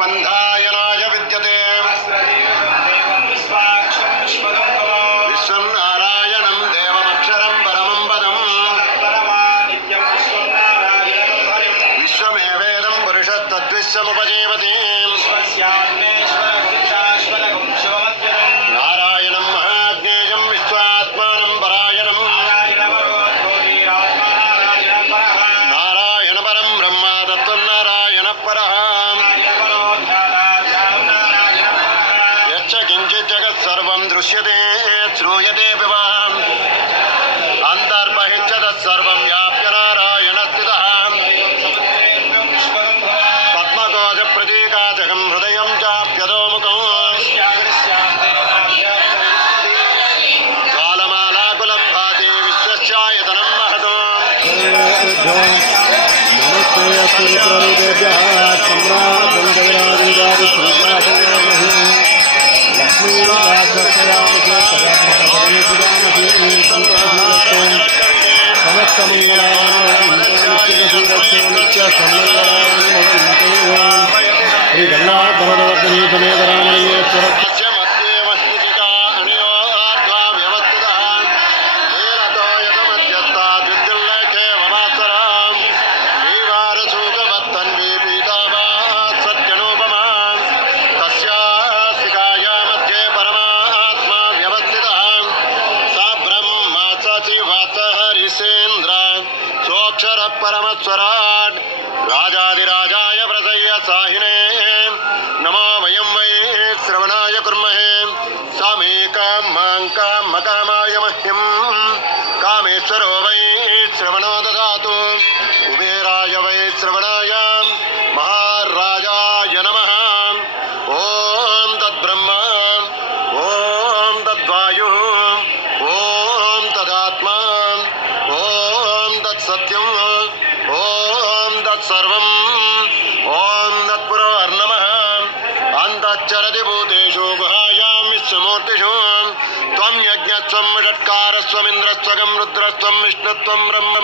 बंधायनाय विद्यते विश्वं नारायणं देवमक्षरं परमं पदम् विश्वमेवेदं पुरुषस्तद्विश्वमुपजीवति नारायणं महाज्ञेयं विश्वात्मानं परायणं नारायण परं ब्रह्मा तत्त्वं नारायण परः यच्च किञ्चित् जगत् सर्वं दृश्यते श्रूयते विवा अन्तर्बहिश्च तत्सर्वं व्याप्य नारायण स्थितः पद्मकोशप्रतीकाचकं हृदयं चाप्यधोमुखम् ज्वालमालाकुलं भाति विश्वस्यायतनं महतो नमस्ते अस्मृतेभ्यः परमस्वराट राजाधिराजाय व्रतय साहिने नमो वयं वै श्रवणाय कुर्महे सामेकामाय मह्यं कामेश्वरो वै श्रवणो ददातु कुबेराय वै श्रवणाय महाराजाय नमः ॐ तद्ब्रह्मा ॐ तद्वायुः ॐ तदात्मा ॐ तत्सत्यम् ओम तत्सर्वम् ओम तत्पुरोर्नमः अन्तश्चरति भूतेषु गुहायां विश्वमूर्तिषु त्वं यज्ञस्त्वं षट्कारस्त्वमिन्द्रस्त्वगं रुद्रस्त्वं विष्णुत्वं ब्रह्म